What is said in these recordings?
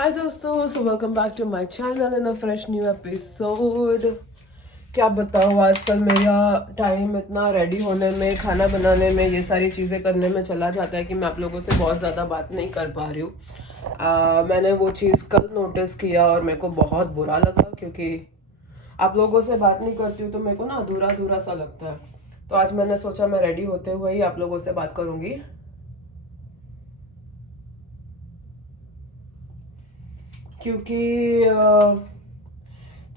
हाय दोस्तों, so welcome back to my channel in a fresh new episode. क्या बताऊँ, आजकल मेरा टाइम इतना रेडी होने में, खाना बनाने में, ये सारी चीज़ें करने में चला जाता है कि मैं आप लोगों से बहुत ज़्यादा बात नहीं कर पा रही हूँ। मैंने वो चीज़ कल नोटिस किया और मेरे को बहुत बुरा लगा, क्योंकि आप लोगों से बात नहीं करती हूँ तो मेरे को ना अधूरा अधूरा सा लगता है। तो आज मैंने सोचा मैं रेडी होते हुए ही आप लोगों से बात करूँगी। क्योंकि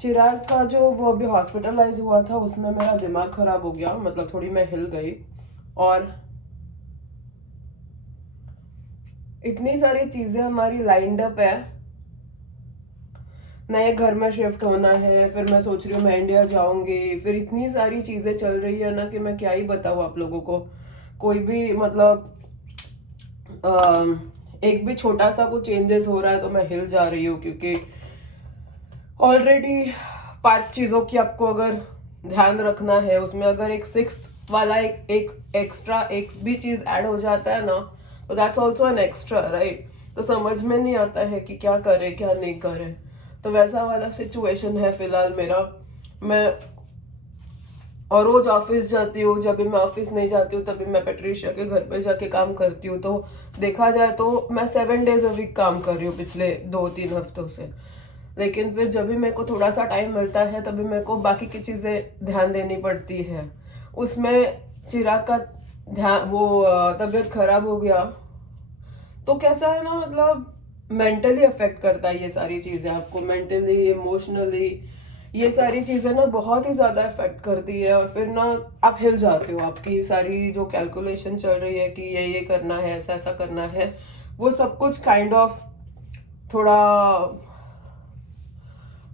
चिराग का जो वो अभी हॉस्पिटलाइज हुआ था उसमें मेरा दिमाग खराब हो गया, मतलब थोड़ी मैं हिल गई। और इतनी सारी चीजें हमारी लाइंड अप है, नए घर में शिफ्ट होना है, फिर मैं सोच रही हूँ मैं इंडिया जाऊंगी, फिर इतनी सारी चीजें चल रही है ना कि मैं क्या ही बताऊँ आप लोगों को। कोई भी मतलब एक भी छोटा सा कुछ चेंजेस हो रहा है तो मैं हिल जा रही हूँ, क्योंकि ऑलरेडी 5 चीज़ों की आपको अगर ध्यान रखना है, उसमें अगर एक सिक्स्थ वाला एक एक्स्ट्रा एक भी चीज़ ऐड हो जाता है ना, तो that's also an extra, right. तो समझ में नहीं आता है कि क्या करे क्या नहीं करे। तो वैसा वाला सिचुएशन है फिलहाल मेरा। मैं और रोज ऑफिस जाती हूँ, जब भी मैं ऑफिस नहीं जाती हूँ तभी मैं पेट्रिशिया के घर पे जाके काम करती हूँ। तो देखा जाए तो मैं 7 डेज अ वीक काम कर रही हूँ पिछले 2-3 हफ्तों से। लेकिन फिर जब भी मेरे को थोड़ा सा टाइम मिलता है तभी मेरे को बाकी की चीज़ें ध्यान देनी पड़ती है। उसमें चिराग का ध्यान तबीयत खराब हो गया, तो कैसा है ना, मतलब मेंटली अफेक्ट करता है ये सारी चीज़ें आपको, मेंटली इमोशनली ये सारी चीज़ें ना बहुत ही ज़्यादा अफेक्ट करती है। और फिर ना आप हिल जाते हो, आपकी सारी जो कैलकुलेशन चल रही है कि ये करना है, ऐसा ऐसा करना है, वो सब कुछ काइंड ऑफ थोड़ा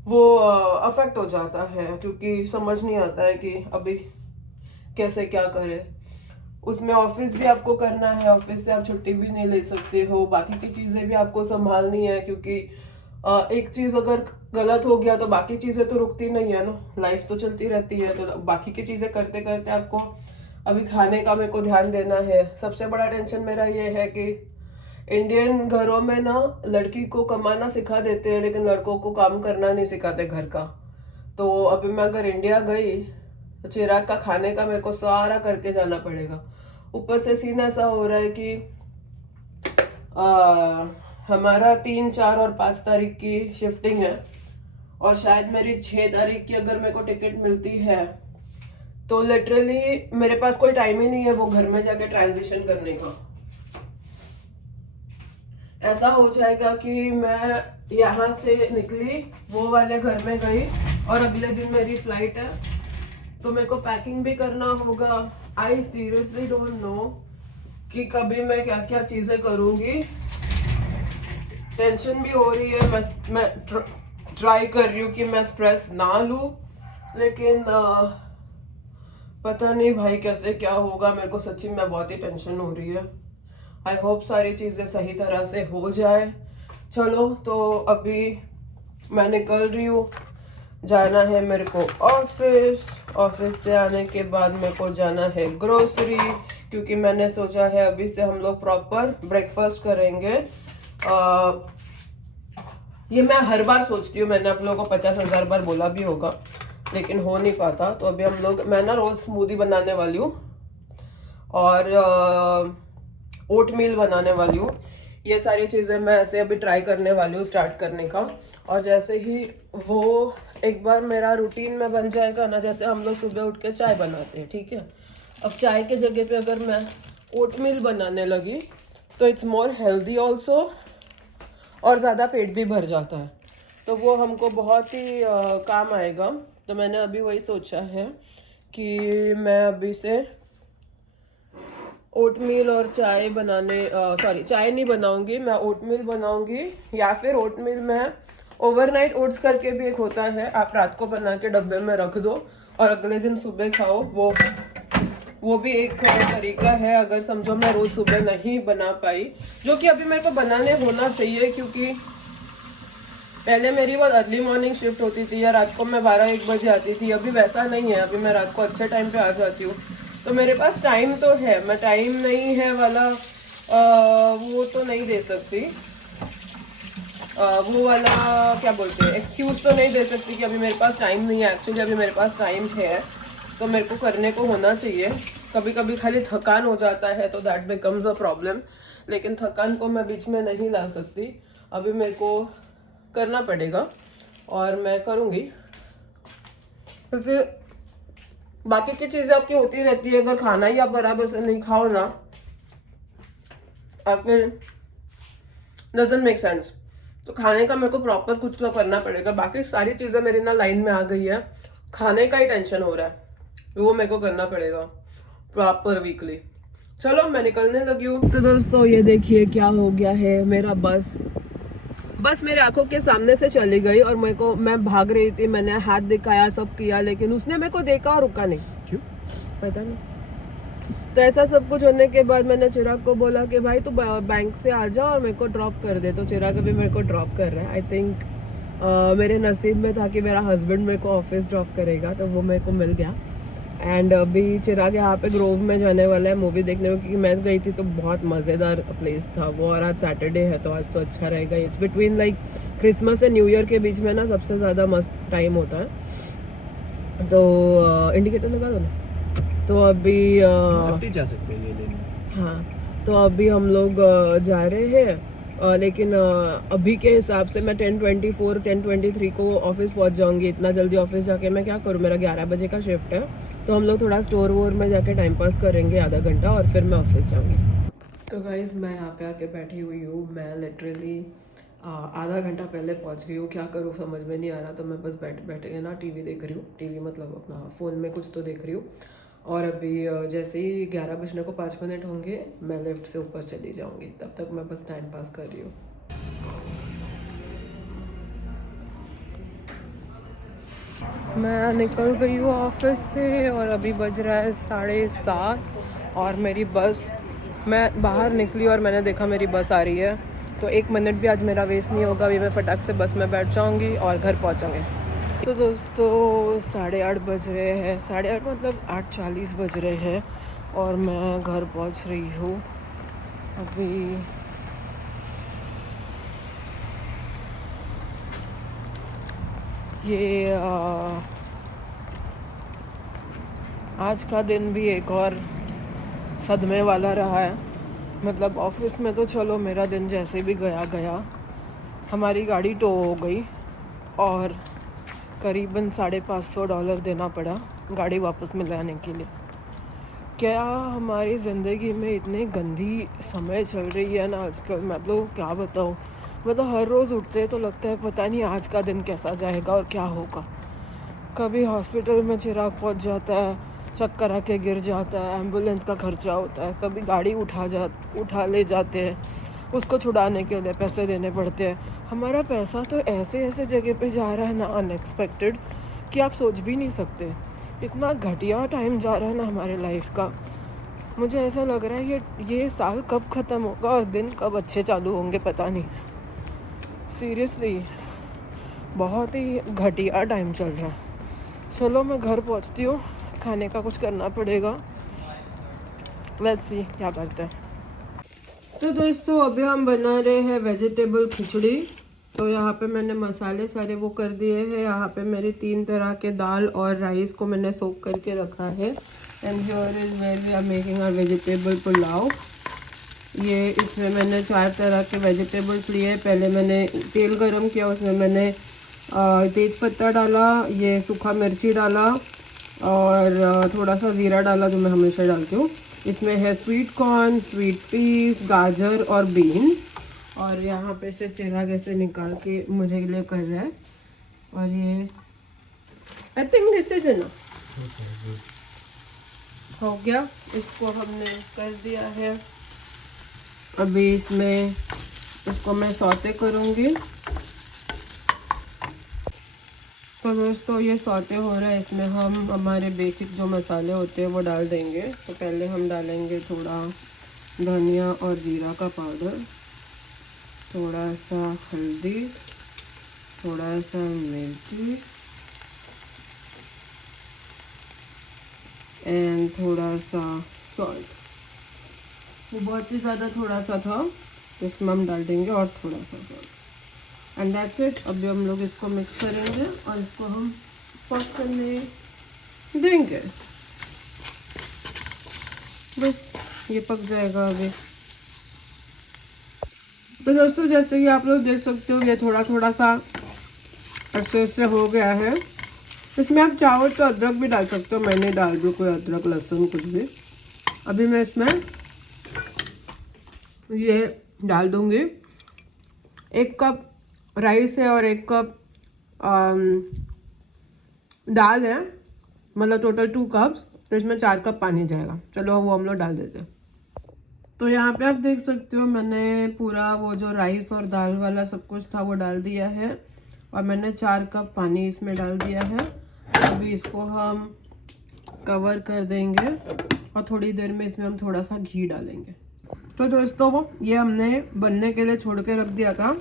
वो अफेक्ट हो जाता है, क्योंकि समझ नहीं आता है कि अभी कैसे क्या करें। उसमें ऑफिस भी आपको करना है, ऑफिस से आप छुट्टी भी नहीं ले सकते हो, बाकी की चीज़ें भी आपको संभालनी है, क्योंकि एक चीज़ अगर गलत हो गया तो बाकी चीज़ें तो रुकती नहीं है ना, लाइफ तो चलती रहती है। तो बाकी की चीज़ें करते करते आपको अभी खाने का मेरे को ध्यान देना है। सबसे बड़ा टेंशन मेरा ये है कि इंडियन घरों में ना लड़की को कमाना सिखा देते हैं, लेकिन लड़कों को काम करना नहीं सिखाते घर का। तो अभी मैं अगर इंडिया गई तो चिराग का खाने का मेरे को सारा करके जाना पड़ेगा। ऊपर से सीन ऐसा हो रहा है कि आ, हमारा 3, 4 और 5 तारीख की शिफ्टिंग है, और शायद मेरी 6 तारीख की अगर मेरे को टिकट मिलती है तो लिटरली मेरे पास कोई टाइम ही नहीं है वो घर में जाके ट्रांजिशन करने का। ऐसा हो जाएगा कि मैं यहाँ से निकली, वो वाले घर में गई, और अगले दिन मेरी फ्लाइट है, तो मेरे को पैकिंग भी करना होगा। आई सीरियसली डोंट नो कि कभी मैं क्या क्या चीजें करूंगी। टेंशन भी हो रही है, मैं ट्राई कर रही हूँ कि मैं स्ट्रेस ना लूं, लेकिन पता नहीं भाई कैसे क्या होगा। मेरे को सच्ची में बहुत ही टेंशन हो रही है। आई होप सारी चीज़ें सही तरह से हो जाए। चलो, तो अभी मैं निकल रही हूँ, जाना है मेरे को ऑफिस। ऑफिस से आने के बाद मेरे को जाना है ग्रोसरी, क्योंकि मैंने सोचा है अभी से हम लोग प्रॉपर ब्रेकफास्ट करेंगे। ये मैं हर बार सोचती हूँ, मैंने आप लोगों को 50,000 बार बोला भी होगा, लेकिन हो नहीं पाता। तो अभी हम लोग, मैं ना रोज स्मूदी बनाने वाली हूँ और ओट मील बनाने वाली हूँ। ये सारी चीज़ें मैं ऐसे अभी ट्राई करने वाली हूँ स्टार्ट करने का। और जैसे ही वो एक बार मेरा रूटीन में बन जाएगा ना, जैसे हम लोग सुबह उठ के चाय बनाते हैं, ठीक है, अब चाय के जगह पे अगर मैं ओट मील बनाने लगी तो इट्स मोर हेल्दी ऑल्सो, और ज़्यादा पेट भी भर जाता है, तो वो हमको बहुत ही काम आएगा। तो मैंने अभी वही सोचा है कि मैं अभी से ओटमील और चाय बनाने, सॉरी चाय नहीं बनाऊंगी, मैं ओटमील बनाऊंगी। या फिर ओटमील में ओवरनाइट ओट्स करके भी एक होता है, आप रात को बना के डब्बे में रख दो और अगले दिन सुबह खाओ। वो भी एक तरीका है, अगर समझो मैं रोज सुबह नहीं बना पाई, जो कि अभी मेरे को बनाने होना चाहिए, क्योंकि पहले मेरी बहुत अर्ली मॉर्निंग शिफ्ट होती थी या रात को मैं 12-1 बजे आती थी। अभी वैसा नहीं है, अभी मैं रात को अच्छे टाइम पे आ जाती हूँ। तो मेरे पास टाइम तो है, मैं टाइम नहीं है वाला वो तो नहीं दे सकती। वो वाला क्या बोलते हैं एक्सक्यूज़ तो नहीं दे सकती कि अभी मेरे पास टाइम नहीं है। एक्चुअली अभी मेरे पास टाइम है तो मेरे को करने को होना चाहिए। कभी कभी खाली थकान हो जाता है तो दैट बिकम्स अ प्रॉब्लम, लेकिन थकान को मैं बीच में नहीं ला सकती। अभी मेरे को करना पड़ेगा और मैं करूँगी, क्योंकि बाकी की चीज़ें आपकी होती रहती है। अगर खाना ही आप बराबर से नहीं खाओ ना, आपने डजंट मेक सेंस। तो खाने का मेरे को प्रॉपर कुछ तो करना पड़ेगा। बाकी सारी चीज़ें मेरी ना लाइन में आ गई है, खाने का ही टेंशन हो रहा है, वो मेरे को करना पड़ेगा प्रॉपर वीकली। चलो मैं निकलने लगी हूँ। तो दोस्तों ये देखिए क्या हो गया है, मेरा बस मेरे आंखों के सामने से चली गई और मैं भाग रही थी, मैंने हाथ दिखाया सब किया, लेकिन उसने मेरे को देखा और रुका नहीं। क्यों पता नहीं। तो ऐसा सब कुछ होने के बाद मैंने चिराग को बोला कि भाई तू बैंक से आ जा और मेरे को ड्रॉप कर दे। तो चिराग अभी मेरे को ड्रॉप कर रहा है। आई थिंक मेरे नसीब में था कि मेरा हस्बैंड मेरे को ऑफिस ड्रॉप करेगा, तो वो मेरे को मिल गया। एंड अभी चिराग यहाँ पे ग्रोव में जाने वाला है मूवी देखने को, क्योंकि मैं गई थी तो बहुत मज़ेदार प्लेस था वो, और आज सैटरडे है तो आज तो अच्छा रहेगा। It's between like Christmas and new year के बीच में ना सबसे ज़्यादा मस्त टाइम होता है। तो इंडिकेटर लगा दो ना। तो अभी जा सकते हैं ये लेने। हाँ, तो अभी हम लोग जा रहे हैं, लेकिन अभी के हिसाब से मैं 10:24 10:23 को ऑफिस पहुंच जाऊंगी। इतना जल्दी ऑफिस जाके मैं क्या करूँ, मेरा 11 बजे का शिफ्ट है। तो हम लोग थोड़ा स्टोर वोर में जाके टाइम पास करेंगे आधा घंटा और फिर मैं ऑफिस जाऊंगी। तो गाइज मैं यहाँ पे आके बैठी हुई हूँ। मैं लिटरली आधा घंटा पहले पहुँच गई हूँ। क्या करूँ समझ में नहीं आ रहा, तो मैं बस बैठे ना टीवी देख रही हूँ। टीवी मतलब अपना फ़ोन में कुछ तो देख रही हूँ। और अभी जैसे ही 11 बजने को 5 मिनट होंगे मैं लिफ्ट से ऊपर चली जाऊँगी। तब तक मैं बस टाइम पास कर रही हूँ। मैं निकल गई हूँ ऑफिस से और अभी बज रहा है 7:30 और मेरी बस, मैं बाहर निकली और मैंने देखा मेरी बस आ रही है। तो 1 मिनट भी आज मेरा वेस्ट नहीं होगा। अभी मैं फटाक से बस में बैठ जाऊँगी और घर पहुँचूँगी। तो दोस्तों 8:30 बज रहे हैं, 8:30 मतलब 8:40 बज रहे हैं और मैं घर पहुँच रही हूँ अभी। ये आज का दिन भी एक और सदमे वाला रहा है। मतलब ऑफिस में तो चलो मेरा दिन जैसे भी गया, हमारी गाड़ी टो हो गई और करीबन $550 देना पड़ा गाड़ी वापस मिलाने के लिए। क्या हमारी ज़िंदगी में इतनी गंदी समय चल रही है ना आजकल, मैं लोगों को क्या बताऊँ। मतलब हर रोज़ उठते तो लगता है पता नहीं आज का दिन कैसा जाएगा और क्या होगा। कभी हॉस्पिटल में चिराग पहुंच जाता है, चक्कर आके गिर जाता है, एम्बुलेंस का खर्चा होता है। कभी गाड़ी उठा ले जाते हैं, उसको छुड़ाने के लिए पैसे देने पड़ते हैं। हमारा पैसा तो ऐसे ऐसे जगह पे जा रहा है ना अनएक्सपेक्टेड, कि आप सोच भी नहीं सकते। इतना घटिया टाइम जा रहा है ना हमारे लाइफ का। मुझे ऐसा लग रहा है ये साल कब ख़त्म होगा और दिन कब अच्छे चालू होंगे पता नहीं। सीरियसली बहुत ही घटिया टाइम चल रहा है। चलो मैं घर पहुंचती हूँ, खाने का कुछ करना पड़ेगा। लेट्स सी क्या करते हैं। तो दोस्तों अभी हम बना रहे हैं वेजिटेबल खिचड़ी। तो यहाँ पे मैंने मसाले सारे वो कर दिए हैं। यहाँ पे मेरी 3 तरह के दाल और राइस को मैंने सोक करके रखा है। And here is where we are making our vegetable pulao. ये इसमें मैंने 4 तरह के वेजिटेबल्स लिए। पहले मैंने तेल गरम किया, उसमें मैंने तेज पत्ता डाला, ये सूखा मिर्ची डाला और थोड़ा सा ज़ीरा डाला जो मैं हमेशा डालती हूँ। इसमें है स्वीट कॉर्न, स्वीट पीस, गाजर और बीन्स। और यहाँ पे से चिराग ऐसे निकाल के मुझे लिए कर रहा है। और ये I think this is enough. हो गया, इसको हमने कर दिया है। अभी इसको मैं सौते करूँगी। तो दोस्तों ये सौते हो रहा है, इसमें हम हमारे बेसिक जो मसाले होते हैं वो डाल देंगे। तो पहले हम डालेंगे थोड़ा धनिया और जीरा का पाउडर, थोड़ा सा हल्दी, थोड़ा सा मिर्ची एंड थोड़ा सा सॉल्ट। वो बहुत ही ज़्यादा थोड़ा सा था, इसमें हम डाल देंगे और थोड़ा सा सॉल्ट। And that's it. अभी हम लोग इसको मिक्स करेंगे और इसको हम पक करने देंगे। बस ये पक जाएगा अभी। तो दोस्तों जैसे कि आप लोग देख सकते हो ये थोड़ा थोड़ा सा अच्छे से हो गया है। इसमें आप चाहो तो अदरक भी डाल सकते हो, मैंने डाल दी कोई अदरक लहसुन कुछ भी। अभी मैं इसमें ये डाल दूंगी, 1 कप राइस है और 1 कप दाल है, मतलब टोटल 2 कप्स। तो इसमें 4 कप पानी जाएगा। चलो वो हम लोग डाल देते हैं। तो यहाँ पे आप देख सकते हो मैंने पूरा वो जो राइस और दाल वाला सब कुछ था वो डाल दिया है और मैंने 4 कप पानी इसमें डाल दिया है। अभी इसको हम कवर कर देंगे और थोड़ी देर में इसमें हम थोड़ा सा घी डालेंगे। तो दोस्तों ये हमने बनने के लिए छोड़ के रख दिया था।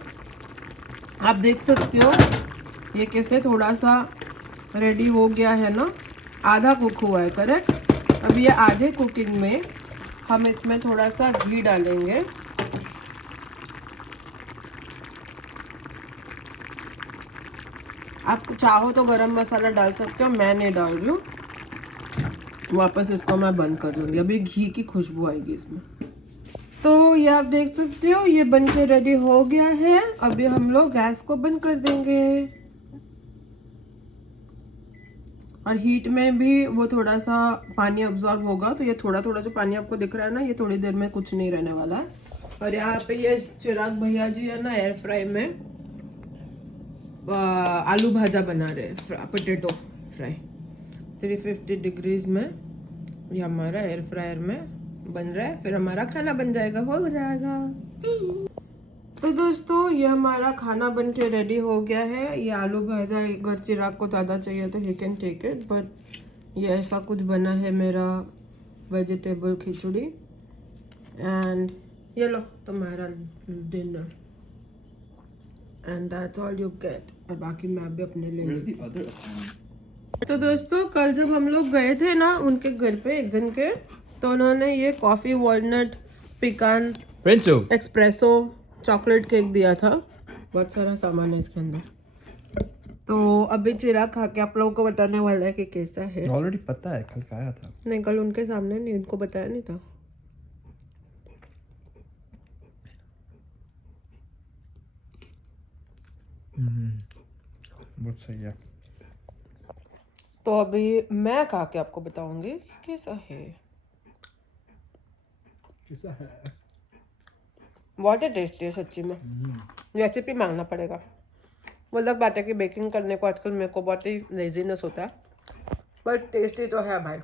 आप देख सकते हो ये कैसे थोड़ा सा रेडी हो गया है ना, आधा कुक हुआ है, करेक्ट। अब ये आधे कुकिंग में हम इसमें थोड़ा सा घी डालेंगे। आप चाहो तो गरम मसाला डाल सकते हो, मैं नहीं डाल रही हूँ। वापस इसको मैं बंद कर दूंगी, अभी घी की खुशबू आएगी इसमें। तो ये आप देख सकते हो ये बन के रेडी हो गया है। अभी हम लोग गैस को बंद कर देंगे और हीट में भी वो थोड़ा सा पानी अब्जॉर्ब होगा। तो ये थोड़ा थोड़ा जो पानी आपको दिख रहा है ना, ये थोड़ी देर में कुछ नहीं रहने वाला है। और यहाँ पे ये चिराग भैया जी है ना, एयर फ्राई में आलू भाजा बना रहे, पोटैटो फ्राई 350 डिग्रीज में। ये हमारा एयर फ्रायर में बन रहा है, फिर हमारा खाना बन जाएगा, हो जाएगा। तो दोस्तों ये हमारा खाना बन के रेडी हो गया है। ये आलू भाजा अगर चिराग को ज़्यादा चाहिए तो he can take it, but ये ऐसा कुछ बना है मेरा वेजिटेबल खिचड़ी। एंड ये लो तुम्हारा dinner and that's all you get. और बाकी मैं अभी अपने लिए लेती हूँ। तो दोस्तों कल जब हम लोग गए थे ना उनके घर पे एक जन के, तो उन्होंने ये coffee walnut pecan espresso chocolate cake दिया था। बहुत सारा सामान है इसके अंदर। तो अभी चिराग खा के आप लोगों को बताने वाला है कि कैसा है। ऑलरेडी पता है, कल खाया था। नहीं, कल उनके सामने नहीं, उनको बताया नहीं था। बहुत सही है। तो अभी मैं खा के आपको बताऊंगी कैसा है। कैसा है? बहुत ही टेस्टी है सच्ची में। रेसिपी मांगना पड़ेगा। वो अलग बात है कि बेकिंग करने को आजकल मेरे को बहुत ही लेजीनेस होता है, बट टेस्टी तो है भाई।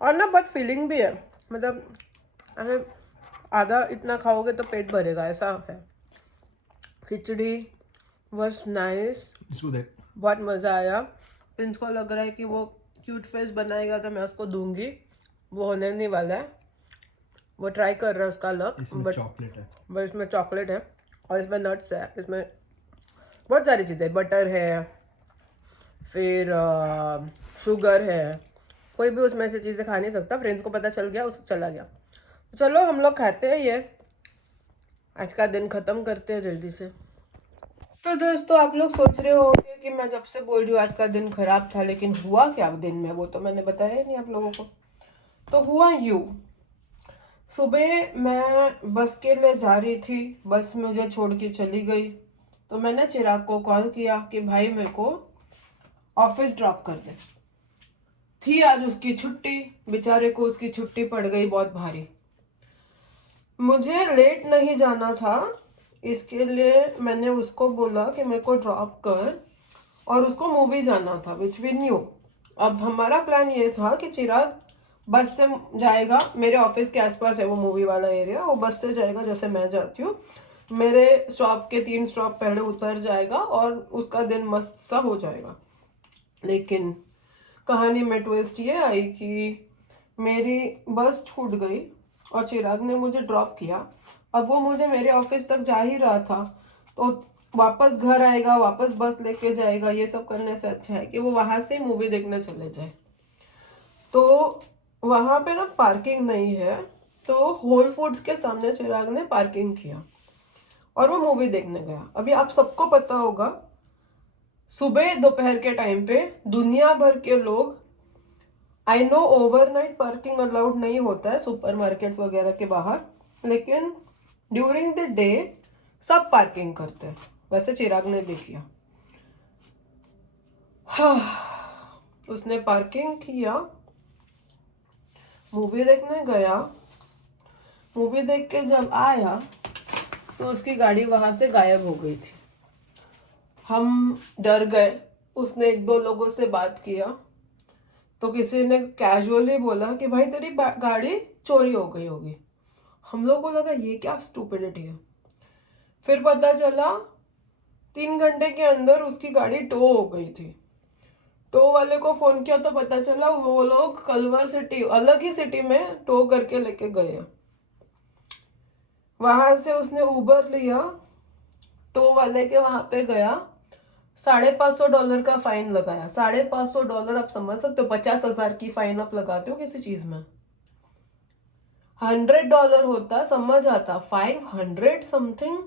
और ना बहुत फीलिंग भी है, मतलब अगर आधा इतना खाओगे तो पेट भरेगा, ऐसा है। खिचड़ी वॉज नाइस, बहुत मज़ा आया। प्रिंस को लग रहा है कि वो क्यूट फेस बनाएगा तो मैं उसको दूंगी, वो होने नहीं वाला है। वो ट्राई कर रहा है उसका लक, बट चॉकलेट है, बट इसमें चॉकलेट है और इसमें नट्स है, इसमें बहुत सारी चीज़ें, बटर है, फिर शुगर है। कोई भी उसमें से चीज़ें खा नहीं सकता। फ्रेंड्स को पता चल गया, उस चला गया। तो चलो हम लोग खाते हैं, ये आज का दिन ख़त्म करते हैं जल्दी से। तो दोस्तों आप लोग सोच रहे होंगे कि मैं जब से बोल रही हूँ आज का दिन ख़राब था, लेकिन हुआ क्या दिन में, वो तो मैंने बताया ही नहीं आप लोगों को। तो हुआ यूँ, सुबह मैं बस के लिए जा रही थी, बस मुझे छोड़ के चली गई। तो मैंने चिराग को कॉल किया कि भाई मेरे को ऑफिस ड्रॉप कर दे। थी आज उसकी छुट्टी, बेचारे को उसकी छुट्टी पड़ गई बहुत भारी। मुझे लेट नहीं जाना था, इसके लिए मैंने उसको बोला कि मेरे को ड्रॉप कर, और उसको मूवी जाना था विच वी न्यू। अब हमारा प्लान ये था कि चिराग बस से जाएगा, मेरे ऑफिस के आसपास है वो मूवी वाला एरिया, वो बस से जाएगा जैसे मैं जाती हूँ, मेरे स्टॉप के 3 स्टॉप पहले उतर जाएगा और उसका दिन मस्त सा हो जाएगा। लेकिन कहानी में ट्विस्ट ये आई कि मेरी बस छूट गई और चिराग ने मुझे ड्रॉप किया। अब वो मुझे मेरे ऑफिस तक जा ही रहा था, तो वापस घर आएगा, वापस बस लेके जाएगा, ये सब करने से अच्छा है कि वो वहाँ से मूवी देखने चले जाए। तो वहाँ पे ना पार्किंग नहीं है, तो होल फूड्स के सामने चिराग ने पार्किंग किया और वो मूवी देखने गया। अभी आप सबको पता होगा सुबह दोपहर के टाइम पे दुनिया भर के लोग, I know overnight parking allowed नहीं होता है सुपरमार्केट्स वगैरह के बाहर, लेकिन ड्यूरिंग द डे सब पार्किंग करते हैं। वैसे चिराग ने भी किया। हाँ, उसने पार्किंग किया, मूवी देखने गया। मूवी देख के जब आया तो उसकी गाड़ी वहां से गायब हो गई थी। हम डर गए। उसने एक दो लोगों से बात किया तो किसी ने कैजुअली बोला कि भाई तेरी गाड़ी चोरी हो गई होगी। हम लोग को लगा ये क्या स्टूपिडिटी है। फिर पता चला 3 घंटे के अंदर उसकी गाड़ी टो हो गई थी। टो वाले को फोन किया तो पता चला वो लोग कलवर सिटी, अलग ही सिटी में टो करके लेके गए। वहां से उसने उबर लिया, टो वाले के वहां पे गया, $550 का फाइन लगाया। $550 आप समझ सकते हो, 50,000 की फाइन आप लगाते हो किसी चीज में। $100 होता समझ आता, 500 समथिंग।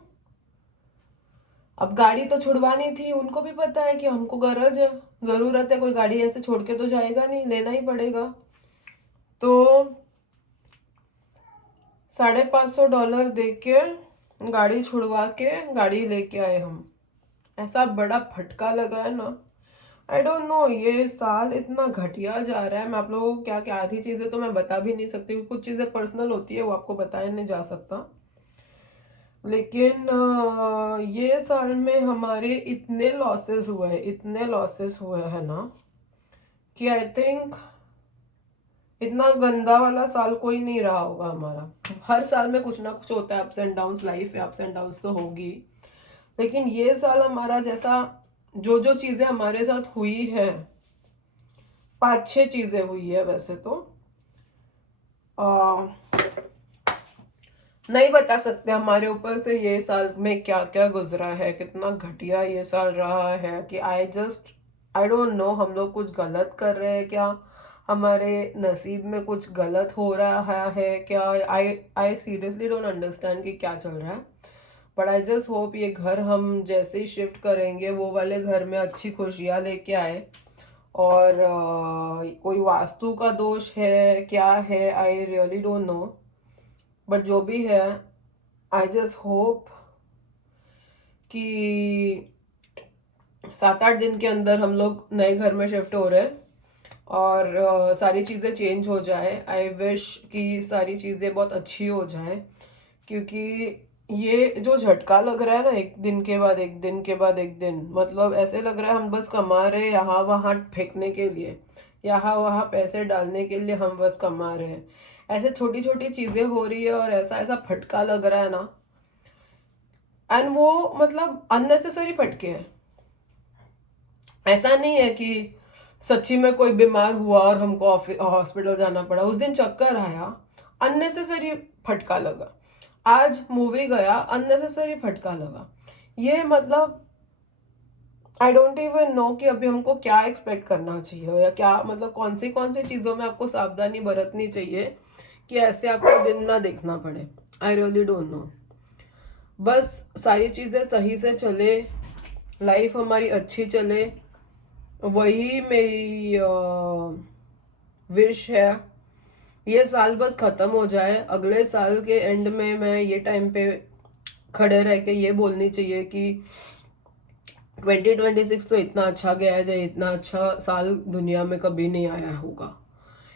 अब गाड़ी तो छुड़वानी थी, उनको भी पता है कि हमको गरज है, जरूरत है, कोई गाड़ी ऐसे छोड़ के तो जाएगा नहीं, लेना ही पड़ेगा। तो $550 दे के गाड़ी छुड़वा के गाड़ी लेके आए हम। ऐसा बड़ा फटका लगा है ना, आई डोंट नो ये साल इतना घटिया जा रहा है। मैं आप लोगों को क्या क्या आधी चीजें तो मैं बता भी नहीं सकती, कुछ चीजें पर्सनल होती है वो आपको बताया नहीं जा सकता। लेकिन ये साल में हमारे इतने लॉसेस हुए हैं ना कि आई थिंक इतना गंदा वाला साल कोई नहीं रहा होगा हमारा। हर साल में कुछ ना कुछ होता है, अप्स एंड डाउन्स, लाइफ है, अप्स एंड डाउन्स तो होगी। लेकिन ये साल हमारा जैसा जो जो चीजें हमारे साथ हुई है, 5-6 चीजें हुई है वैसे तो, नहीं बता सकते हमारे ऊपर से ये साल में क्या क्या गुजरा है, कितना घटिया ये साल रहा है कि आई डोंट नो हम लोग कुछ गलत कर रहे हैं क्या, हमारे नसीब में कुछ गलत हो रहा है क्या। आई सीरियसली डोंट अंडरस्टैंड कि क्या चल रहा है। बट आई जस्ट होप ये घर हम जैसे ही शिफ्ट करेंगे वो वाले घर में अच्छी खुशियाँ लेके आए। और कोई वास्तु का दोष है क्या है, I really don't know, but जो भी है आई जस्ट होप कि 7-8 दिन के अंदर हम लोग नए घर में शिफ्ट हो रहे हैं और सारी चीज़ें चेंज हो जाए। आई विश कि सारी चीज़ें बहुत अच्छी हो जाए, क्योंकि ये जो झटका लग रहा है ना, एक दिन के बाद एक दिन के बाद एक दिन, मतलब ऐसे लग रहा है हम बस कमा रहे हैं यहाँ वहाँ फेंकने के लिए, यहाँ वहाँ पैसे डालने के लिए हम बस कमा रहे हैं। ऐसे छोटी छोटी चीजें हो रही है और ऐसा ऐसा फटका लग रहा है ना, एंड वो मतलब अननेसेसरी फटके हैं। ऐसा नहीं है कि सच्ची में कोई बीमार हुआ और हमको हॉस्पिटल जाना पड़ा, उस दिन चक्कर आया, अननेसेसरी फटका लगा। आज मूवी गया, अननेसेसरी फटका लगा। ये मतलब आई डोंट इवन नो कि अभी हमको क्या एक्सपेक्ट करना चाहिए या क्या, मतलब कौन सी चीज़ों में आपको सावधानी बरतनी चाहिए कि ऐसे आपको दिन ना देखना पड़े। I really don't know. बस सारी चीज़ें सही से चले, लाइफ हमारी अच्छी चले, वही मेरी विश है। ये साल बस ख़त्म हो जाए, अगले साल के एंड में मैं ये टाइम पे खड़े रह के ये बोलनी चाहिए कि 2026 तो इतना अच्छा गया है, इतना अच्छा साल दुनिया में कभी नहीं आया होगा,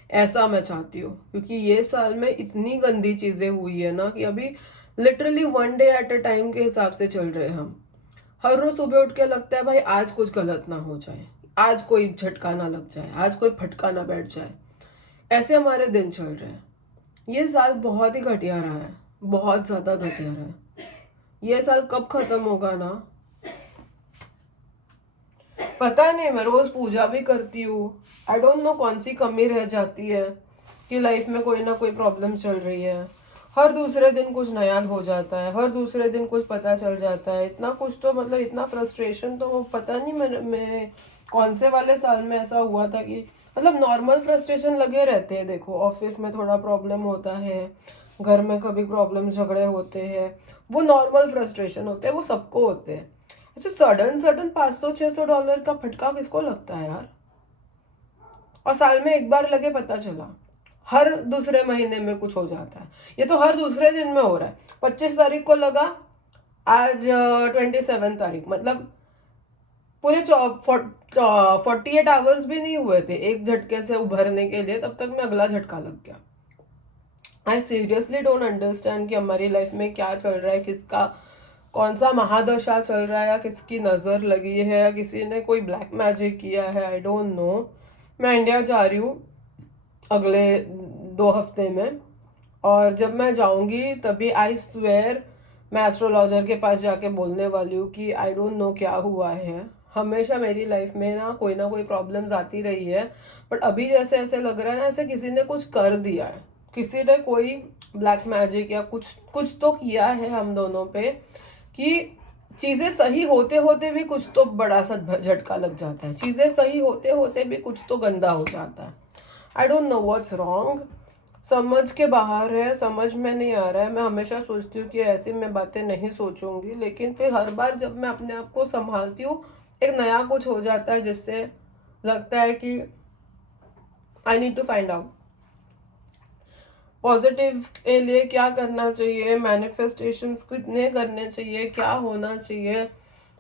ऐसा मैं चाहती हूँ। क्योंकि ये साल में इतनी गंदी चीज़ें हुई है ना कि अभी literally 1 day at a time के हिसाब से चल रहे हैं हम। हर रोज सुबह उठ के लगता है भाई आज कुछ गलत ना हो जाए, आज कोई झटका ना लग जाए, आज कोई फटका ना बैठ जाए, ऐसे हमारे दिन चल रहे हैं। ये साल बहुत ही घटिया रहा है, बहुत ज़्यादा घटिया रहा है। ये साल कब खत्म होगा ना पता नहीं। मैं रोज पूजा भी करती हूँ, आई डोंट नो कौन सी कमी रह जाती है कि लाइफ में कोई ना कोई प्रॉब्लम चल रही है। हर दूसरे दिन कुछ नया हो जाता है, हर दूसरे दिन कुछ पता चल जाता है, इतना कुछ तो मतलब इतना फ्रस्ट्रेशन तो पता नहीं मेरे कौन से वाले साल में ऐसा हुआ था कि मतलब नॉर्मल फ्रस्ट्रेशन लगे रहते हैं। देखो ऑफिस में थोड़ा प्रॉब्लम होता है, घर में कभी प्रॉब्लम झगड़े होते हैं, वो नॉर्मल फ्रस्ट्रेशन होते हैं, वो सबको होते हैं। अच्छा सडन $500-600 का फटका किसको लगता है यार? और साल में एक बार लगे पता चला, हर दूसरे महीने में कुछ हो जाता है। ये तो हर दूसरे दिन में हो रहा है। 25 तारीख को लगा, आज 27 तारीख, मतलब पूरे 48 आवर्स भी नहीं हुए थे एक झटके से उभरने के लिए, तब तक में अगला झटका लग गया। आई सीरियसली डोंट अंडरस्टैंड कि हमारी लाइफ में क्या चल रहा है, किसका कौन सा महादशा चल रहा है, या किसकी नज़र लगी है, या किसी ने कोई ब्लैक मैजिक किया है, आई डोंट नो। मैं इंडिया जा रही हूँ अगले 2 हफ्ते में, और जब मैं जाऊंगी तभी आई स्वेयर मैं एस्ट्रोलॉजर के पास जाके बोलने वाली हूँ कि आई डोंट नो क्या हुआ है। हमेशा मेरी लाइफ में ना कोई प्रॉब्लम्स आती रही है, बट अभी जैसे ऐसे लग रहा है ना, ऐसे किसी ने कुछ कर दिया है, किसी ने कोई ब्लैक मैजिक या कुछ तो किया है हम दोनों पे, कि चीज़ें सही होते होते भी कुछ तो बड़ा सा झटका लग जाता है, चीज़ें सही होते होते भी कुछ तो गंदा हो जाता है। I don't know what's wrong, समझ के बाहर है, समझ में नहीं आ रहा है। मैं हमेशा सोचती हूँ कि ऐसी मैं बातें नहीं सोचूंगी, लेकिन फिर हर बार जब मैं अपने आप को संभालती हूँ, एक नया कुछ हो जाता है जिससे लगता है कि I need to find out positive के लिए क्या करना चाहिए, मैनिफेस्टेशंस कितने करने चाहिए, क्या होना चाहिए,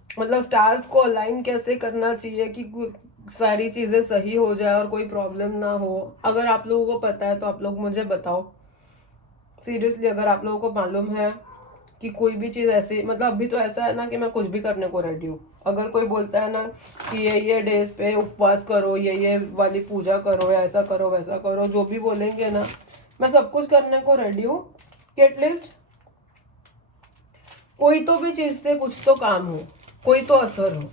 मतलब स्टार्स को अलाइन कैसे करना चाहिए कि सारी चीज़ें सही हो जाए और कोई प्रॉब्लम ना हो। अगर आप लोगों को पता है तो आप लोग मुझे बताओ सीरियसली। अगर आप लोगों को मालूम है कि कोई भी चीज़ ऐसी, मतलब अभी तो ऐसा है ना कि मैं कुछ भी करने को रेडी हूँ। अगर कोई बोलता है ना कि ये डेज पे उपवास करो, ये वाली पूजा करो, या ऐसा करो वैसा करो, जो भी बोलेंगे ना, मैं सब कुछ करने को रेडी हूँ कि एटलीस्ट कोई तो भी चीज़ से कुछ तो काम हो, कोई तो असर हो।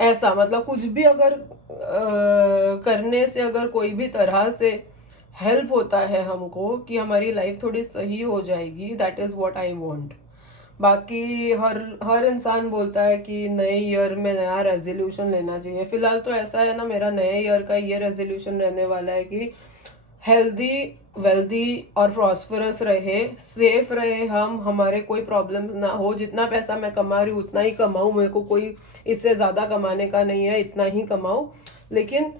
ऐसा मतलब कुछ भी अगर करने से अगर कोई भी तरह से हेल्प होता है हमको कि हमारी लाइफ थोड़ी सही हो जाएगी, that is what I want. बाकी हर इंसान बोलता है कि नए ईयर में नया रेजोल्यूशन लेना चाहिए। फिलहाल तो ऐसा है ना, मेरा नए ईयर का ये रेजोल्यूशन रहने वाला है कि हेल्दी वेल्दी और प्रॉस्परस रहे, सेफ रहे हम, हमारे कोई प्रॉब्लम ना हो। जितना पैसा मैं कमा रही हूँ उतना ही कमाऊँ, मेरे को कोई इससे ज़्यादा कमाने का नहीं है, इतना ही कमाऊँ, लेकिन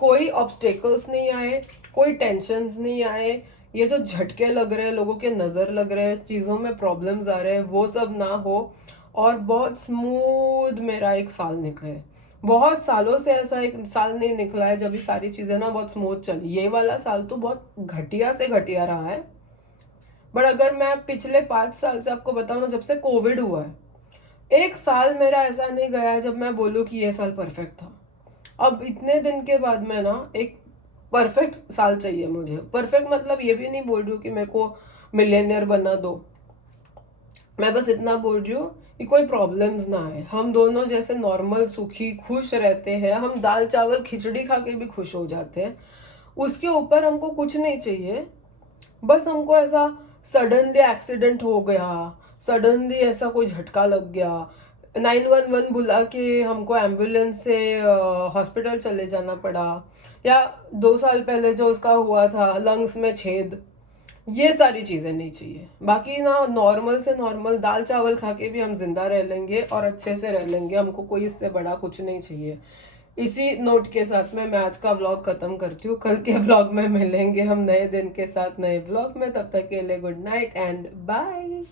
कोई ऑब्स्टेकल्स नहीं आए, कोई टेंशन्स नहीं आए, ये जो झटके लग रहे हैं, लोगों के नज़र लग रहे हैं, चीज़ों में प्रॉब्लम्स आ रहे हैं, वो सब ना हो, और बहुत स्मूथ मेरा एक साल निकले। बहुत सालों से ऐसा एक साल नहीं निकला है जब ये सारी चीज़ें ना बहुत स्मूथ चली। ये वाला साल तो बहुत घटिया से घटिया रहा है। बट अगर मैं पिछले 5 साल से आपको बताऊँ ना, जब से कोविड हुआ है, एक साल मेरा ऐसा नहीं गया है जब मैं बोलूँ कि ये साल परफेक्ट था। अब इतने दिन के बाद में ना एक परफेक्ट साल चाहिए मुझे। परफेक्ट मतलब ये भी नहीं बोल रही हूँ कि मेरे को मिलियनियर बना दो, मैं बस इतना बोल रही हूँ कि कोई प्रॉब्लम्स ना आए, हम दोनों जैसे नॉर्मल सुखी खुश रहते हैं, हम दाल चावल खिचड़ी खा के भी खुश हो जाते हैं, उसके ऊपर हमको कुछ नहीं चाहिए। बस हमको ऐसा सडनली एक्सीडेंट हो गया, सडनली ऐसा कोई झटका लग गया, 911 बुला के हमको एम्बुलेंस से हॉस्पिटल चले जाना पड़ा, या 2 साल पहले जो उसका हुआ था लंग्स में छेद, ये सारी चीज़ें नहीं चाहिए। बाकी ना नॉर्मल से नॉर्मल दाल चावल खा के भी हम जिंदा रह लेंगे और अच्छे से रह लेंगे, हमको कोई इससे बड़ा कुछ नहीं चाहिए। इसी नोट के साथ में मैं आज का ब्लॉग खत्म करती हूँ। कल के ब्लॉग में मिलेंगे हम नए दिन के साथ, नए ब्लॉग में। तब तक के लिए गुड नाइट एंड बाय।